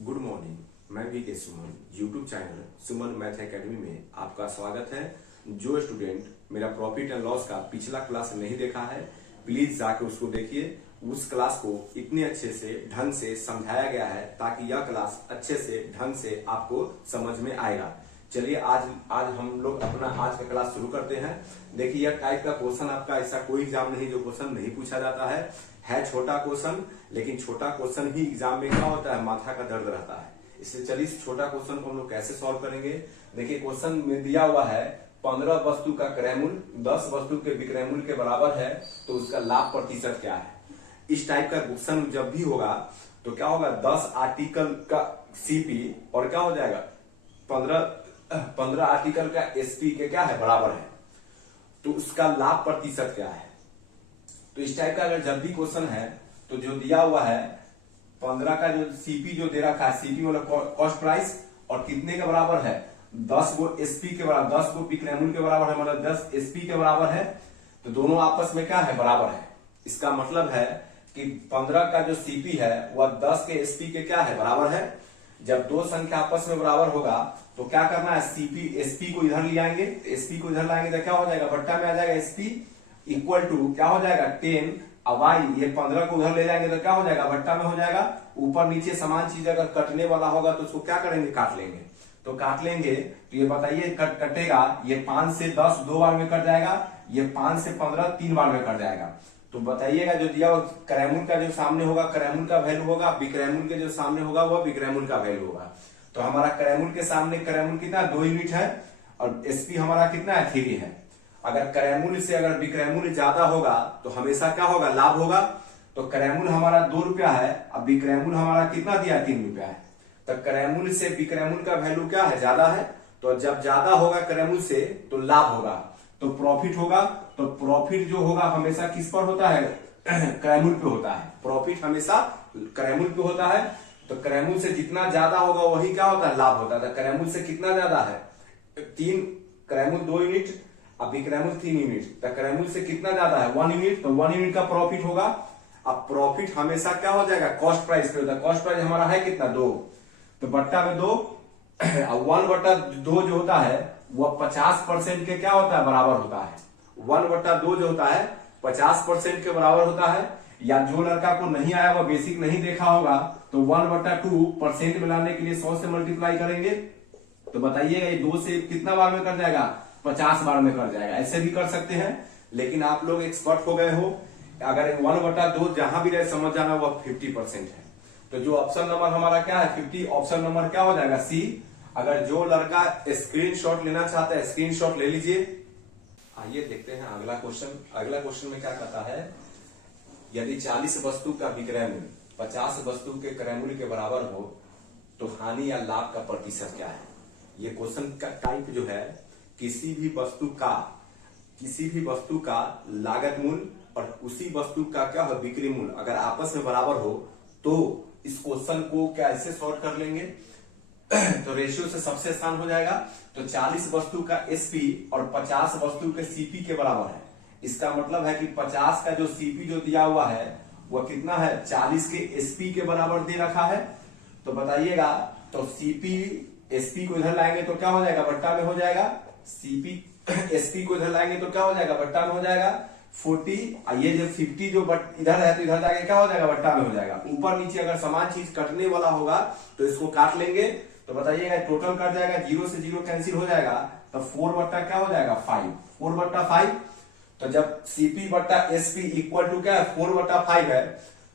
Good morning. मैं we के सुमन YouTube channel सुमन math academy में आपका स्वागत है। जो स्टूडेंट मेरा प्रॉफिट एंड लॉस का पिछला क्लास नहीं देखा है, प्लीज जाके उसको देखिए। उस क्लास को इतने अच्छे से ढंग से समझाया गया है ताकि यह क्लास अच्छे से ढंग से आपको समझ में आएगा। चलिए आज हम लोग अपना आज का क्लास शुरू करते हैं। देखिए, यह टाइप का क्वेश्चन आपका ऐसा कोई एग्जाम नहीं जो क्वेश्चन नहीं पूछा जाता है छोटा क्वेश्चन, लेकिन छोटा क्वेश्चन ही एग्जाम में क्या होता है, माथा का दर्द रहता है। इसलिए चलिए इस छोटा क्वेश्चन को हम लोग कैसे सॉल्व करेंगे। देखिए, क्वेश्चन में दिया हुआ है 15 वस्तु का क्रय मूल्य 10 वस्तु के विक्रय मूल्य के बराबर है, तो उसका लाभ प्रतिशत क्या है। इस टाइप का क्वेश्चन जब भी होगा तो क्या होगा, 10 आर्टिकल का सीपी और क्या हो जाएगा 15 आर्टिकल का एसपी के क्या है बराबर है, तो उसका लाभ प्रतिशत क्या है। तो इस टाइप का अगर जब भी क्वेश्चन है तो जो दिया हुआ है 15 का जो सीपी जो दे रखा है, सीपी मतलब कॉस्ट प्राइस, और कितने के बराबर है 10 गो एसपी के बराबर, 10 गो विक्रय मूल्य के बराबर है, मतलब 10 एसपी के बराबर है, तो दोनों आपस में क्या है बराबर है। इसका मतलब है कि 15 का जो सीपी है वह 10 के एसपी के क्या है बराबर है। जब दो संख्या आपस में बराबर होगा तो क्या करना है, सीपी एसपी को इधर ले आएंगे, एसपी को इधर लाएंगे तो क्या हो जाएगा, बट्टा में आ जाएगा एसपी इक्वल टू क्या हो जाएगा 10 वाई, ये 15 को उधर ले जाएंगे तो क्या हो जाएगा बट्टा में हो जाएगा। ऊपर नीचे समान चीज अगर कटने वाला होगा तो उसको क्या करेंगे, काट लेंगे। तो काट लेंगे तो ये बताइए कटेगा, ये 5 से 10 दो बार में कट जाएगा, ये 5 से 15 तीन बार में कट जाएगा। तो बताइएगा जो दिया क्रय मूल्य का जो सामने होगा क्रय मूल्य का वैल्यू होगा, विक्रय मूल्य के जो सामने होगा वह विक्रय मूल्य का वैल्यू होगा। तो हमारा क्रय मूल्य के सामने क्रय मूल्य कितना 2 यूनिट है और एसपी हमारा कितना है 3 है। अगर क्रय मूल्य से अगर विक्रय मूल्य ज्यादा होगा तो हमेशा क्या होगा, लाभ होगा। तो क्रय मूल्य हमारा 2 रुपया है, अब विक्रय मूल्य हमारा कितना दिया 3 रुपया है, तो क्रय मूल्य से विक्रय मूल्य का वैल्यू क्या है, ज्यादा है। तो जब ज्यादा होगा क्रय मूल्य से तो लाभ होगा, तो प्रॉफिट होगा। तो प्रॉफिट जो होगा हमेशा किस पर होता है, क्रय मूल्य पे होता है। प्रॉफिट हमेशा क्रय मूल्य पे होता है। तो क्रय मूल्य से जितना ज्यादा होगा वही क्या होता है, लाभ होता है। क्रय मूल्य से कितना ज्यादा है 3, क्रय मूल्य 2 यूनिट, अब विक्रय मूल्य 3 यूनिट, तो क्रय मूल्य से कितना ज्यादा है 1 यूनिट, तो 1 यूनिट का प्रॉफिट होगा। अब प्रॉफिट हमेशा क्या हो जाएगा, कॉस्ट प्राइस पे होता है। कॉस्ट प्राइस हमारा है कितना 2, तो बट्टा में 2, 1/2 जो होता है वह 50% के क्या होता है बराबर होता है। 1/2 जो होता है 50% के बराबर होता है। या जो लड़का को नहीं आया वह बेसिक नहीं देखा होगा तो 1/2% में लाने के लिए 100 से मल्टीप्लाई करेंगे, तो बताइएगा ये 2 से कितना बार में कर जाएगा, 50 बार में कर जाएगा। ऐसे भी कर सकते हैं, लेकिन आप लोग एक्सपर्ट हो गए हो, अगर 1/2 जहां भी रहे समझ जाना वह 50% है। तो जो ऑप्शन नंबर हमारा क्या है 50, ऑप्शन नंबर क्या हो जाएगा सी। अगर जो लड़का स्क्रीनशॉट लेना चाहता है स्क्रीनशॉट ले लीजिए। आइए देखते हैं अगला क्वेश्चन। अगला क्वेश्चन में क्या कहता है, यदि 40 वस्तु का विक्रय मूल्य 50 वस्तु के क्रय मूल्य के बराबर हो तो हानि या लाभ का प्रतिशत क्या है। ये क्वेश्चन का टाइप जो है, किसी भी वस्तु का लागत मूल्य और उसी वस्तु का क्या हो विक्रय मूल्य अगर आपस में बराबर हो तो इस क्वेश्चन को कैसे सॉल्व कर लेंगे। तो रेशियो से सबसे आसान हो जाएगा। तो 40 वस्तु का एसपी और 50 वस्तु के सीपी के बराबर है। इसका मतलब है कि 50 का जो सीपी जो दिया हुआ है वह कितना है 40 के एसपी के बराबर दे रखा है। तो बताइएगा, तो सीपी एसपी को इधर लाएंगे तो क्या हो जाएगा, बट्टा में हो जाएगा। सीपी एसपी को इधर लाएंगे तो क्या हो जाएगा, बट्टा में हो जाएगा 40। ये जो 50 जो इधर है तो इधर जाके क्या हो जाएगा, बट्टा में हो जाएगा। ऊपर नीचे अगर समान चीज कटने वाला होगा तो इसको काट लेंगे। तो बताइएगा टोटल कट जाएगा, 0 से 0 कैंसिल हो जाएगा, तो 4 बट्टा क्या हो जाएगा 5, 4/5। तो जब सीपी बट्टा एसपी इक्वल टू क्या है 4/5 है,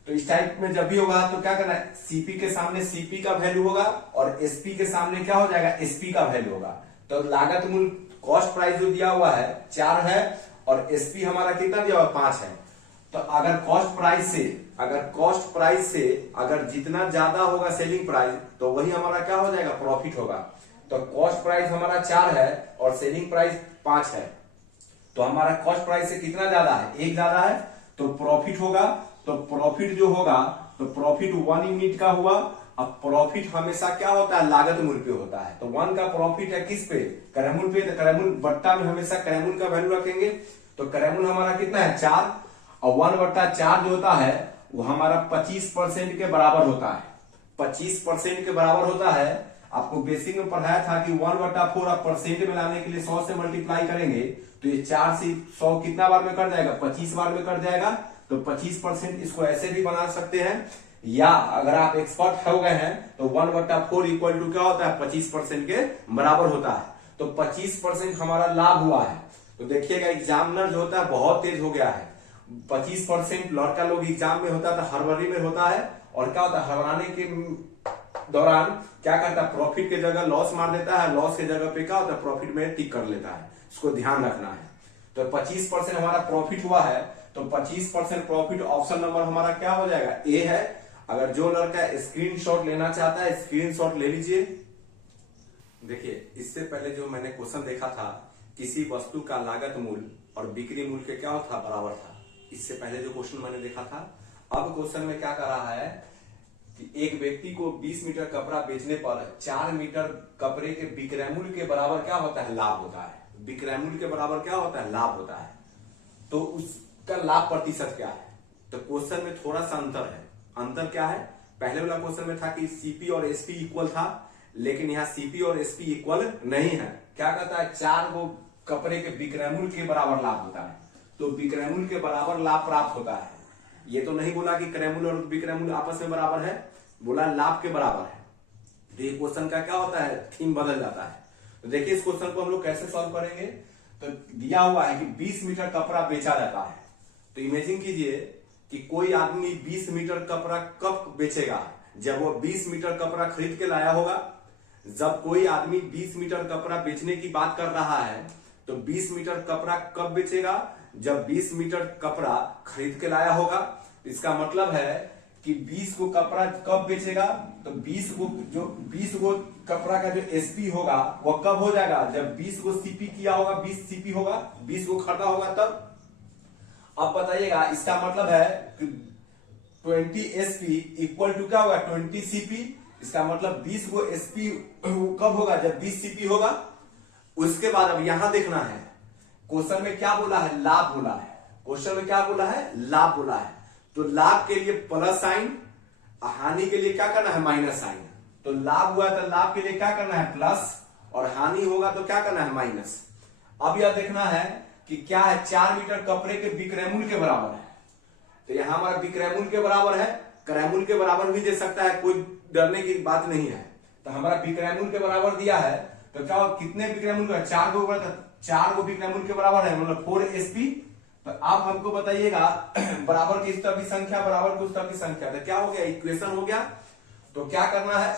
तो इस टाइप में जब भी होगा तो क्या करना है, सीपी के सामने सीपी का वैल्यू होगा और एसपी के सामने क्या हो जाएगा, एसपी का वैल्यू होगा। तो लागत मूल्य कॉस्ट प्राइस जो दिया हुआ है 4 है और एसपी हमारा कितना दिया हुआ 5 है। तो अगर कॉस्ट प्राइस से अगर जितना ज्यादा होगा सेलिंग प्राइस तो वही हमारा क्या हो जाएगा, प्रॉफिट होगा। तो कॉस्ट प्राइस हमारा 4 है और सेलिंग प्राइस 5 है, तो हमारा कॉस्ट प्राइस से कितना ज्यादा है, 1 ज्यादा है, तो प्रॉफिट होगा। तो प्रॉफिट जो होगा तो प्रॉफिट 1 यूनिट का हुआ। अब प्रॉफिट हमेशा क्या होता है, लागत मूल्य पे होता है। तो 1 का प्रॉफिट है किस पे, क्रय मूल्य पे, तो क्रय मूल्य बट्टा में हमेशा क्रय मूल्य का वैल्यू रखेंगे। तो क्रय मूल्य हमारा कितना है 4 और 1/4 जो होता है वो हमारा 25% के बराबर होता है। 25% के बराबर होता है। आपको बेसिक में पढ़ाया था कि 1/4 आप परसेंट में लाने के लिए 100 से मल्टीप्लाई करेंगे तो ये 4 से 100 कितना बार में कट जाएगा, 25 बार में कट जाएगा। तो 25% इसको ऐसे भी बना सकते हैं, या अगर आप एक्सपर्ट हो गए हैं तो 1/4 इक्वल टू क्या होता है, 25% के बराबर होता है। तो 25% हमारा लाभ हुआ है। तो देखिएगा एग्जामिनर जो होता है बहुत तेज हो गया है। 25% लड़का लोग एग्जाम में होता है, हड़बड़ी में होता है, और क्या होता है हड़बड़ाने के दौरान क्या करता है, प्रॉफिट के जगह लॉस मार देता है, लॉस के जगह पे क्या होता है प्रॉफिट में टिक कर लेता है। इसको ध्यान रखना है। तो 25% हमारा प्रॉफिट हुआ है, तो 25% प्रॉफिट ऑप्शन नंबर हमारा क्या हो जाएगा, ए है। अगर जो लड़का स्क्रीनशॉट लेना चाहता है स्क्रीनशॉट ले लीजिए। देखिए इससे पहले जो मैंने क्वेश्चन देखा था, किसी वस्तु का लागत मूल्य और बिक्री मूल्य के क्या था, बराबर था। इससे पहले जो क्वेश्चन मैंने देखा था। अब क्वेश्चन में क्या कर रहा है कि एक व्यक्ति को 20 मीटर कपड़ा बेचने पर 4 मीटर कपड़े के विक्रय मूल्य के बराबर क्या होता है, लाभ होता है। विक्रय मूल्य के बराबर क्या होता है, लाभ होता है। तो उसका लाभ प्रतिशत क्या है। तो क्वेश्चन में थोड़ा सा अंतर है। अंतर क्या है, पहले वाला क्वेश्चन में था कि सीपी और एसपी इक्वल था, लेकिन यहाँ सीपी और एसपी इक्वल नहीं है। क्या कहता है, 4 को कपड़े के विक्रय मूल्य के बराबर लाभ होता है। तो विक्रय मूल्य के बराबर लाभ प्राप्त होता है। ये तो नहीं बोला कि क्रय मूल्य और विक्रय मूल्य आपस में बराबर है, बोला लाभ के बराबर है। तो ये क्वेश्चन का क्या होता है, थीम बदल जाता है। तो देखिए इस क्वेश्चन को हम लोग कैसे सॉल्व करेंगे। तो दिया हुआ है कि 20 मीटर कपड़ा बेचा जाता है। तो इमेजिन कीजिए कि कोई आदमी 20 मीटर कपड़ा कब बेचेगा, जब वो 20 मीटर कपड़ा खरीद के लाया होगा। जब कोई आदमी 20 मीटर कपड़ा बेचने की बात कर रहा है तो 20 मीटर कपड़ा कब बेचेगा, जब 20 मीटर कपड़ा खरीद के लाया होगा। इसका मतलब है कि 20 को कपड़ा कब बेचेगा, तो 20 को कपड़ा का जो एसपी होगा वो कब हो जाएगा, जब 20 को सीपी किया होगा, 20 सीपी होगा, 20 को खरीदा होगा तब। अब बताइएगा इसका मतलब है कि 20 एसपी इक्वल टू क्या होगा, 20 सीपी। इसका मतलब 20 को एसपी कब होगा, जब 20 सीपी होगा। उसके बाद अब यहां देखना है क्वेश्चन में क्या बोला है, लाभ बोला है। क्वेश्चन में क्या बोला है, लाभ बोला है। तो लाभ के लिए प्लस साइन, हानि के लिए क्या करना है, माइनस साइन। तो लाभ हुआ तो लाभ के लिए क्या करना है, प्लस, और हानि होगा तो क्या करना है, माइनस। अब यह देखना है कि क्या है, 4 मीटर कपड़े के विक्रय मूल्य के बराबर है। तो यहां हमारा विक्रय मूल्य के बराबर है, क्रय मूल्य के बराबर भी दे सकता है, कोई डरने की बात नहीं है। तो हमारा विक्रय मूल्य के बराबर दिया है, तो क्या कितने विक्रय मूल्य का, 4 को, 4 को विक्रय मूल्य के बराबर है, मतलब 4 एसपी। तो आप हमको बताइएगा बराबर की तरफ की संख्या बराबर की तरफ की संख्या, तो क्या हो गया, इक्वेशन हो गया। तो क्या करना है,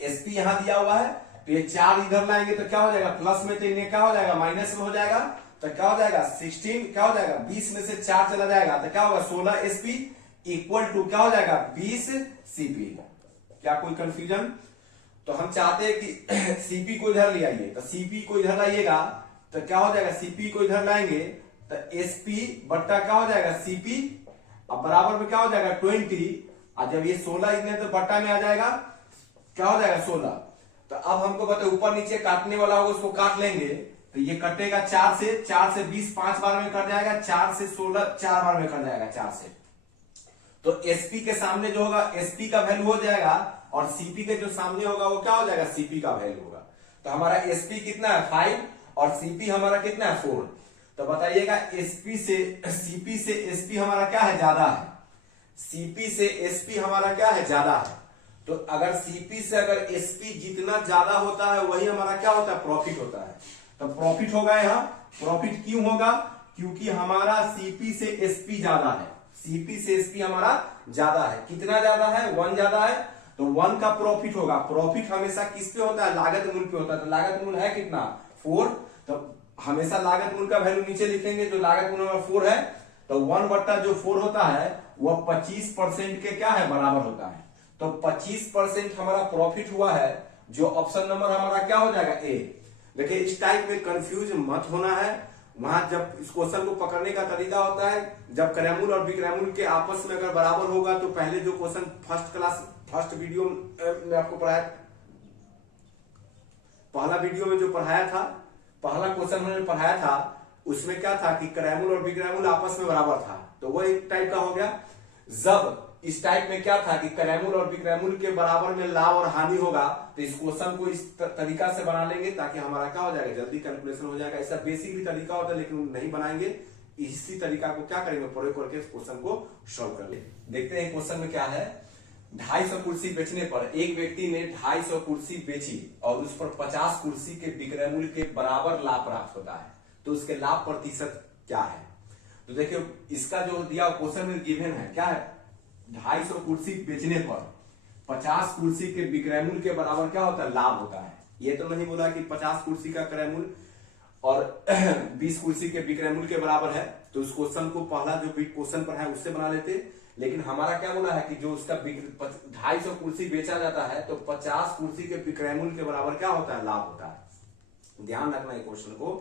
एसपी यहां दिया हुआ है, तो ये 4 इधर लाएंगे तो क्या हो जाएगा, प्लस में, तो इन्हें क्या हो जाएगा, माइनस में हो जाएगा। तो क्या हो जाएगा, 16 क्या हो जाएगा, 20 में से 4 चला जाएगा तो क्या होगा, 16 एसपी इक्वल टू क्या हो जाएगा, 20 सीपी। क्या कोई कंफ्यूजन। तो हम चाहते हैं कि सीपी को इधर ले आइए, तो सीपी को इधर लाइएगा तो क्या हो जाएगा, सीपी को इधर लाएंगे तो एसपी बट्टा क्या हो जाएगा, सीपी। अब बराबर में क्या हो जाएगा, 20। और जब ये 16 इतने तो बट्टा में आ जाएगा, क्या हो जाएगा, 16। तो अब हमको बताओ ऊपर नीचे काटने वाला होगा उसको काट लेंगे, तो ये कटेगा 4 से 20 5 बार में कट जाएगा, 4 से 16 4 बार में कट जाएगा, 4 से। तो एसपी के सामने जो होगा एसपी का वैल्यू हो जाएगा, और सीपी के जो सामने होगा वो क्या हो जाएगा, सीपी का वैल्यू होगा। तो हमारा एसपी कितना है, 5, और सीपी हमारा कितना है, 4। तो बताइएगा एसपी से सीपी से एसपी हमारा क्या है, ज्यादा है। सीपी से एसपी हमारा क्या है, ज्यादा है। तो अगर सीपी से अगर एसपी जितना ज्यादा होता है वही हमारा क्या होता है, प्रॉफिट होता है। तो प्रॉफिट होगा यहाँ। प्रॉफिट क्यों होगा, क्योंकि हमारा सीपी से एसपी ज्यादा है। सीपी से एसपी हमारा ज्यादा है। कितना ज्यादा है, 1 ज्यादा है, तो 1 का प्रॉफिट होगा। प्रॉफिट हमेशा किस पे होता है, लागत मूल्य पे होता है। तो लागत मूल्य है कितना, 4। तो हमेशा लागत मूल्य का वैल्यू नीचे लिखेंगे, जो लागत मूल्य हमारा 4 है। तो 1/4 होता है वह 25% के क्या है, बराबर होता है। तो 25% हमारा प्रॉफिट हुआ है, जो ऑप्शन नंबर हमारा क्या हो जाएगा, ए। देखिए इस टाइप में कंफ्यूज मत होना है। वहां जब इस क्वेश्चन को पकड़ने का तरीका होता है, जब क्रय मूल्य और विक्रय मूल्य के आपस में अगर बराबर होगा, तो पहले जो क्वेश्चन फर्स्ट वीडियो में आपको पढ़ाया, पहला वीडियो में जो पढ़ाया था, पहला क्वेश्चन मैंने पढ़ाया था, उसमें क्या था कि क्रय मूल्य और विक्रय मूल्य आपस में बराबर था। तो वो एक टाइप का हो गया। जब इस टाइप में क्या था कि क्रैमूल और विक्रैमूल के बराबर में लाभ और हानि होगा, तो इस क्वेश्चन को इस तरीका से बना लेंगे ताकि हमारा क्या हो जाएगा, जल्दी कैलकुलेशन हो जाएगा। ऐसा बेसिक भी तरीका होता है लेकिन नहीं बनाएंगे, इसी तरीका को क्या करेंगे, प्रयोग करके इस क्वेश्चन को सॉल्व कर ले। देखते हैं क्वेश्चन में क्या है। 250 कुर्सी बेचने पर एक व्यक्ति ने 250 कुर्सी बेची और उस पर 50 कुर्सी के विक्रय मूल्य के बराबर लाभ प्राप्त होता है, तो उसके लाभ प्रतिशत क्या है। तो देखिए इसका जो दिया क्वेश्चन में गिवन है क्या है, 250 कुर्सी बेचने पर 50 कुर्सी के विक्रय मूल्य के बराबर क्या होता है, लाभ होता है। ये तो नहीं बोला कि 50 कुर्सी का क्रय मूल्य और 20 कुर्सी के विक्रय मूल्य के बराबर है, तो उस क्वेश्चन को पहला जो क्वेश्चन पर है उससे बना लेते। लेकिन हमारा क्या बोला है कि जो उसका 250 कुर्सी बेचा जाता है तो 50 कुर्सी के विक्रय मूल्य के बराबर क्या होता है, लाभ होता है। ध्यान रखना है क्वेश्चन को।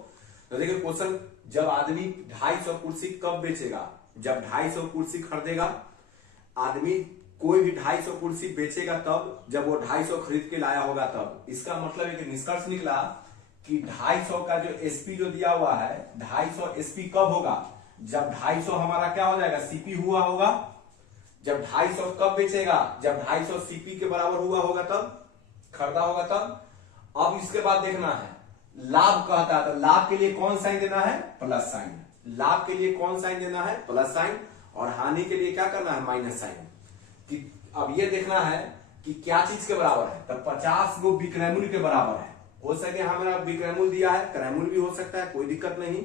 तो देखिए क्वेश्चन, जब आदमी 250 कुर्सी कब बेचेगा, जब 250 कुर्सी खरीदेगा आदमी, कोई भी 250 कुर्सी बेचेगा तब जब वो 250 खरीद के लाया होगा तब। इसका मतलब एक निष्कर्ष निकला कि 250 का जो एसपी जो दिया हुआ है, 250 एसपी कब होगा, जब 250 हमारा क्या हो जाएगा, सीपी हुआ होगा। जब 250 कब बेचेगा, जब 250 सीपी के बराबर हुआ होगा तब, खरीदा होगा तब। अब इसके बाद देखना है लाभ कहता है, तो लाभ के लिए कौन साइन देना है, प्लस साइन। लाभ के लिए कौन साइन देना है, प्लस साइन, और हानि के लिए क्या करना है, माइनस साइन। कि अब ये देखना है कि क्या चीज के बराबर है, तो 50 गो विक्रय मूल्य के बराबर है। हो सके हमारा विक्रय मूल्य दिया है, क्रय मूल्य भी हो सकता है, कोई दिक्कत नहीं।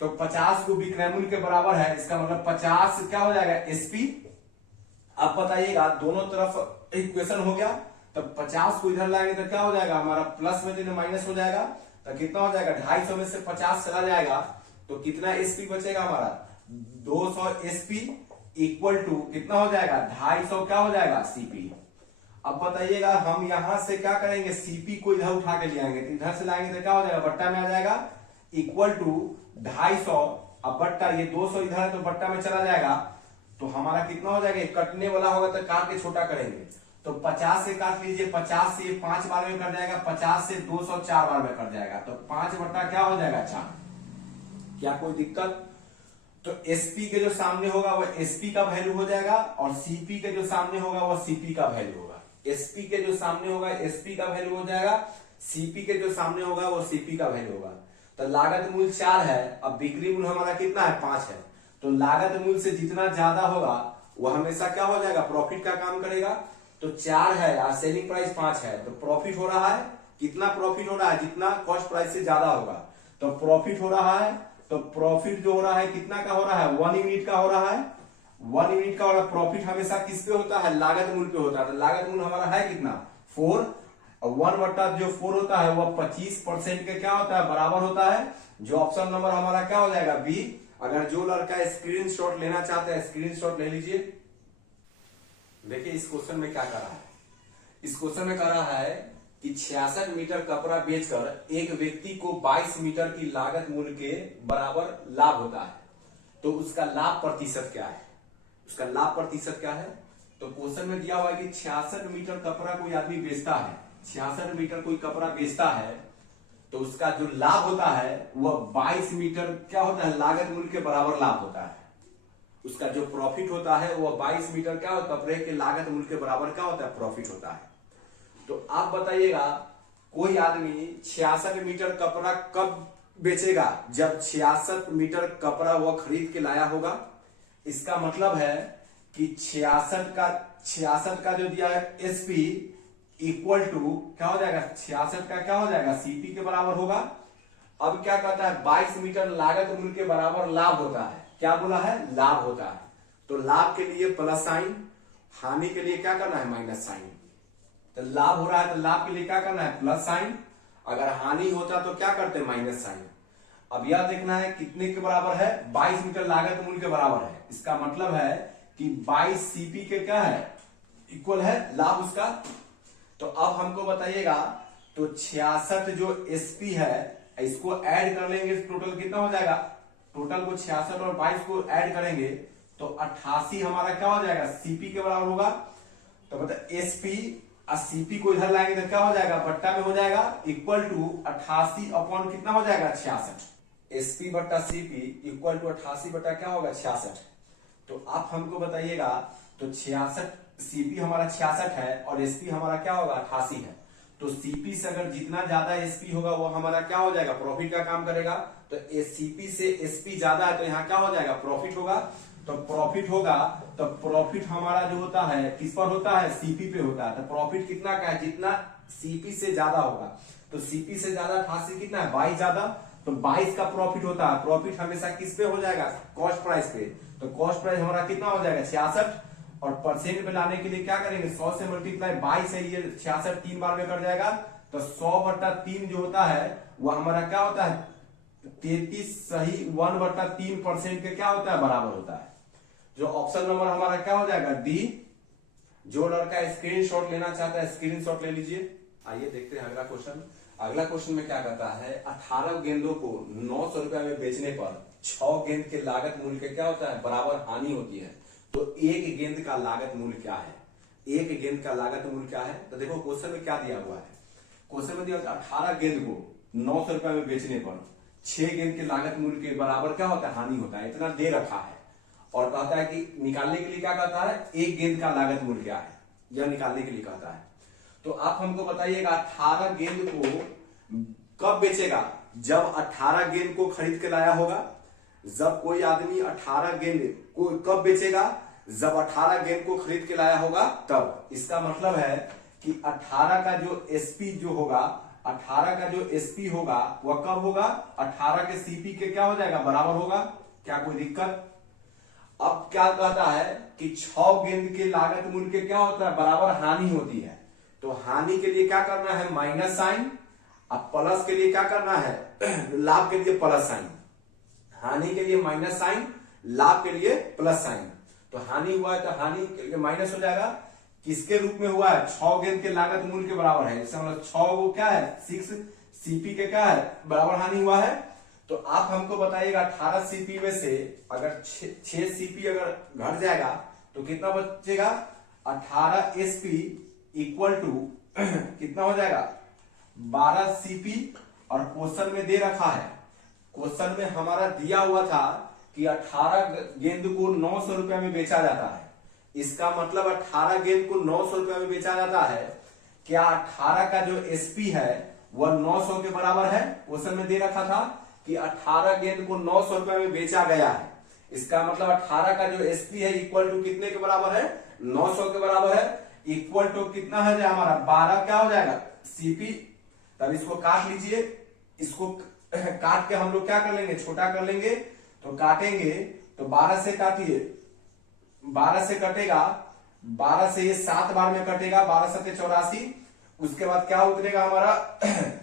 तो 50 को विक्रय मूल्य के बराबर है, इसका मतलब 50 क्या हो जाएगा, एसपी। अब बताइएगा दोनों तरफ इक्वेशन हो गया, तो 50 को इधर लाएंगे तो क्या हो जाएगा, हमारा प्लस में देने माइनस हो जाएगा, तो कितना हो जाएगा, 250 में से 50 चला जाएगा तो कितना एसपी बचेगा हमारा, 200 एसपी इक्वल टू कितना हो जाएगा, 250 क्या हो जाएगा, सीपी। अब बताइएगा हम यहां से क्या करेंगे, सीपी को इधर उठा के ले आएंगे, तो इधर से लाएंगे तो क्या हो जाएगा, बट्टा में आ जाएगा, इक्वल टू 250। अब बट्टा, ये 200 इधर है तो बट्टा में चला जाएगा, तो हमारा कितना हो जाएगा, कटने वाला होगा तो काट के छोटा करेंगे, तो 50 से काट लीजिए, 50 से 5 बार में कट जाएगा, 50 से 200 4 बार में कट जाएगा, तो 5 बट्टा क्या हो जाएगा, 4। क्या कोई दिक्कत। तो एसपी के जो सामने होगा वह एसपी का वैल्यू हो जाएगा, और सीपी के जो सामने होगा वह सीपी का वैल्यू होगा। एसपी के जो सामने होगा एसपी का वैल्यू हो जाएगा, सीपी के जो सामने होगा वो सीपी का वैल्यू होगा। तो लागत मूल्य 4 है, अब बिक्री मूल्य हमारा कितना है, 5 है, तो लागत मूल्य से जितना ज्यादा होगा वह हमेशा क्या हो जाएगा, प्रॉफिट का काम करेगा। तो 4 है और सेलिंग प्राइस 5 है, तो प्रॉफिट हो रहा है, कितना प्रॉफिट हो रहा है, जितना कॉस्ट प्राइस से ज्यादा होगा तो प्रॉफिट हो रहा है। तो प्रॉफिट जो हो रहा है कितना का हो रहा है, 1 यूनिट का हो रहा है, 1 यूनिट का। और प्रॉफिट हमेशा किस पे होता है, लागत मूल्य पे होता है। तो लागत मूल्य हमारा है कितना, 4, और 1 बट्टा जो 4 होता है वह 25% के क्या होता है, बराबर होता है। जो ऑप्शन नंबर हमारा क्या हो जाएगा, बी। अगर जो लड़का स्क्रीनशॉट लेना चाहते हैं स्क्रीनशॉट ले लीजिए। देखिए इस क्वेश्चन में क्या कर रहा है, इस क्वेश्चन में कर रहा है कि 66 मीटर कपड़ा बेचकर एक व्यक्ति को 22 मीटर की लागत मूल्य के बराबर लाभ होता है, तो उसका लाभ प्रतिशत क्या है, उसका लाभ प्रतिशत क्या है। तो क्वेश्चन में दिया हुआ है कि 66 मीटर कपड़ा कोई आदमी बेचता है, 66 मीटर कोई कपड़ा बेचता है, तो उसका जो लाभ होता है वह 22 मीटर क्या होता है, लागत मूल्य के बराबर लाभ होता है। उसका जो प्रॉफिट होता है वह 22 मीटर क्या होता है, कपड़े के लागत मूल्य के बराबर क्या होता है, प्रॉफिट होता है। तो आप बताइएगा कोई आदमी 66 मीटर कपड़ा कब बेचेगा, जब 66 मीटर कपड़ा वह खरीद के लाया होगा। इसका मतलब है कि 66 का जो दिया है एसपी इक्वल टू क्या हो जाएगा, 66 का क्या हो जाएगा, सीपी के बराबर होगा। अब क्या कहता है, 22 मीटर लागत मूल्य के बराबर लाभ होता है। क्या बोला है, लाभ होता है। तो लाभ के लिए प्लस साइन, हानि के लिए क्या करना है, माइनस साइन। तो लाभ हो रहा है तो लाभ के लिए क्या करना है, प्लस साइन। अगर हानि होता तो क्या करते, माइनस साइन। अब यह देखना है कितने के बराबर है, 22 मीटर लागत मूल्य के बराबर है। इसका मतलब है कि 22 सीपी के क्या है, इक्वल है लाभ उसका। तो अब हमको बताइएगा, तो 66 जो एसपी है इसको ऐड कर लेंगे, टोटल कितना हो जाएगा, टोटल को 66 और 22 को ऐड करेंगे तो 88 हमारा क्या हो जाएगा, सीपी के बराबर होगा। तो मतलब एसपी और सीपी को इधर लाएंगे तो क्या हो जाएगा, बट्टा में हो जाएगा, इक्वल टू 88 अपॉन कितना हो जाएगा, 66। एसपी बट्टा सीपी इक्वल टू 88 बट्टा क्या होगा, 66। तो आप हमको बताइएगा तो 66 सीपी हमारा 66 है और एसपी हमारा क्या होगा 88 है। तो सीपी से अगर जितना ज्यादा एसपी होगा वो हमारा क्या हो जाएगा प्रॉफिट का काम करेगा। तो सीपी से एसपी ज्यादा है तो यहाँ क्या हो जाएगा प्रॉफिट होगा। तो प्रॉफिट होगा तो प्रॉफिट हमारा जो होता है किस पर होता है सीपी पे होता है। तो प्रॉफिट कितना का है जितना सीपी से ज्यादा होगा। तो सीपी से ज्यादा 88 कितना है 22 ज्यादा, तो 22 का प्रॉफिट होता है। प्रॉफिट हमेशा किस पे हो जाएगा कॉस्ट प्राइस पे। तो कॉस्ट प्राइस हमारा कितना हो जाएगा 66 और परसेंट में लाने के लिए क्या करेंगे 100 से मल्टीप्लाई 22 है, ये 66 3 बार में कट जाएगा। तो 100/3 जो होता है वो हमारा क्या होता है 33 सही 1/3% के क्या होता है बराबर होता है। जो ऑप्शन नंबर हमारा क्या हो जाएगा डी। जो लड़का स्क्रीनशॉट लेना चाहता है स्क्रीनशॉट ले लीजिए। आइए देखते हैं अगला क्वेश्चन। अगला क्वेश्चन में क्या कहता है 18 गेंदों को 900 रुपए में बेचने पर 6 गेंद के लागत मूल्य के क्या होता है बराबर हानि होती है। तो एक गेंद का लागत मूल्य क्या है, एक गेंद का लागत मूल्य क्या है। तो देखो क्वेश्चन में क्या दिया हुआ है। क्वेश्चन में दिया 18 गेंद को 900 रुपए में बेचने पर 6 गेंद के लागत मूल्य के बराबर क्या होता है हानि होता है, इतना दे रखा है। और कहता है कि निकालने के लिए क्या कहता है एक गेंद का लागत मूल्य क्या है, यह निकालने के लिए कहता है। तो आप हमको बताइएगा 18 गेंद को कब बेचेगा, जब 18 गेंद को खरीद के लाया होगा। जब कोई आदमी 18 गेंद को कब बेचेगा, जब 18 गेंद को खरीद के लाया होगा तब। इसका मतलब है कि 18 का जो एसपी जो होगा 18 का जो एसपी होगा वह कब होगा 18 के सीपी के क्या हो जाएगा बराबर होगा। क्या कोई दिक्कत। अब क्या कहता है कि 6 गेंद के लागत मूल्य के क्या होता है बराबर हानि होती है। तो हानि के लिए क्या करना है माइनस साइन, अब प्लस के लिए क्या करना है लाभ के लिए प्लस साइन। हानि के लिए माइनस साइन, लाभ के लिए प्लस साइन। तो हानि हुआ है तो हानि के लिए माइनस हो जाएगा। किसके रूप में हुआ है 6 गेंद के लागत मूल्य के बराबर है। इसका मतलब 6 वो क्या है 6 सीपी के क्या है बराबर हानि हुआ है। तो आप हमको बताइएगा 18 सीपी में से अगर 6 सीपी अगर घट जाएगा तो कितना बचेगा 18 एसपी इक्वल टू कितना हो जाएगा 12 सीपी। और क्वेश्चन में दे रखा है, क्वेश्चन में हमारा दिया हुआ था कि 18 गेंद को 900 रुपए में बेचा जाता है। इसका मतलब 18 गेंद को 900 रुपए में बेचा जाता है। क्या 18 का जो एसपी है वह 900 के बराबर है। क्वेश्चन में दे रखा था कि 18 गेंद को 900 रुपए में बेचा गया है। इसका मतलब 18 का जो एसपी है इक्वल टू कितने के बराबर है 900 के बराबर है। इक्वल टू कितना है हमारा 12 क्या हो जाएगा सीपी। तब इसको काट लीजिए, इसको काट के हम लोग क्या कर लेंगे छोटा कर लेंगे। तो काटेंगे तो 12 से काटिए, 12 से कटेगा, 12 से ये 7 बार में कटेगा, 12 7 84। उसके बाद क्या उतरेगा हमारा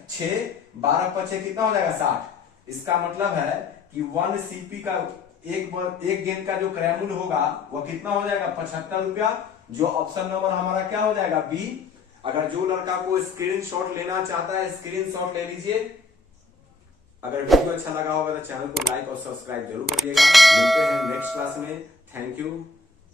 6, 12 पचे कितना हो जाएगा 60। इसका मतलब है कि 1 सीपी का एक गेंद का जो क्रय मूल्य होगा वह कितना हो जाएगा 75 रुपया। जो ऑप्शन नंबर हमारा क्या हो जाएगा बी। अगर जो लड़का को स्क्रीनशॉट लेना चाहता है स्क्रीनशॉट ले लीजिए। अगर वीडियो अच्छा लगा होगा तो चैनल को लाइक और सब्सक्राइब जरूर करिएगा। मिलते हैं नेक्स्ट क्लास में। Thank you.